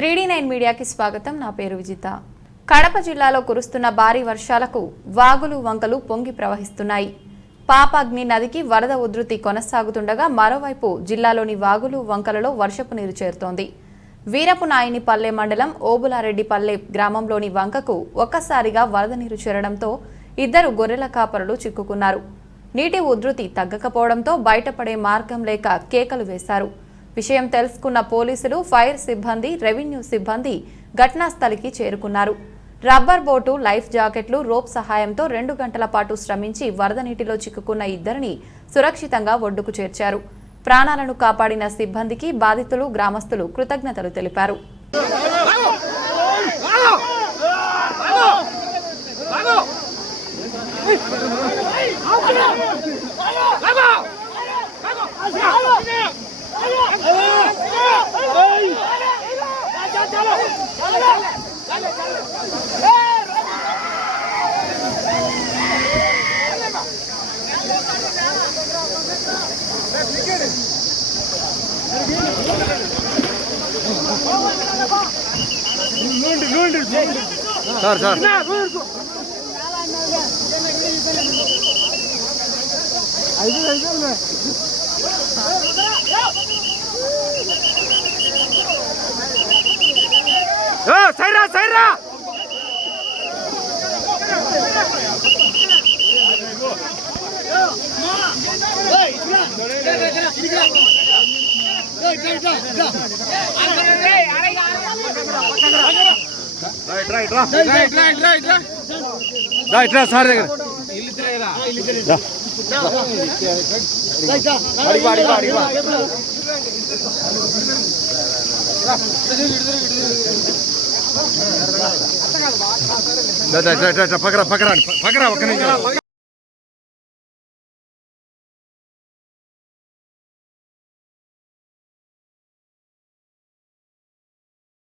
3D9 మీడియాకి స్వాగతం. నా పేరు విజిత. కడప జిల్లాలో కురుస్తున్న భారీ వర్షాలకు వాగులు వంకలు పొంగి ప్రవహిస్తున్నాయి. పాపాగ్ని నదికి వరద ఉధృతి కొనసాగుతుండగా మరోవైపు జిల్లాలోని వాగులు వంకలలో వర్షపు నీరు చేరుతోంది. వీరపునాయనిపల్లె మండలం ఓబులారెడ్డిపల్లె గ్రామంలోని వంకకు ఒక్కసారిగా వరద నీరు చేరడంతో ఇద్దరు గొర్రెల కాపరులు చిక్కుకున్నారు. నీటి ఉధృతి తగ్గకపోవడంతో బయటపడే మార్గం లేక కేకలు వేశారు. విషయం తెలుసుకున్న పోలీసులు, ఫైర్ సిబ్బంది, రెవెన్యూ సిబ్బంది ఘటనా స్థలికి చేరుకున్నారు. రబ్బర్ బోటు, లైఫ్ జాకెట్లు, రోప్ సహాయంతో 2 గంటల పాటు శ్రమించి వరద నీటిలో చిక్కుకున్న ఇద్దరిని సురక్షితంగా ఒడ్డుకు చేర్చారు. ప్రాణాలను కాపాడిన సిబ్బందికి బాధితులు, గ్రామస్తులు కృతజ్ఞతలు తెలిపారు. సైరా రైట్ సార్ దగ్గర పకరా ఒక్క నిమిషం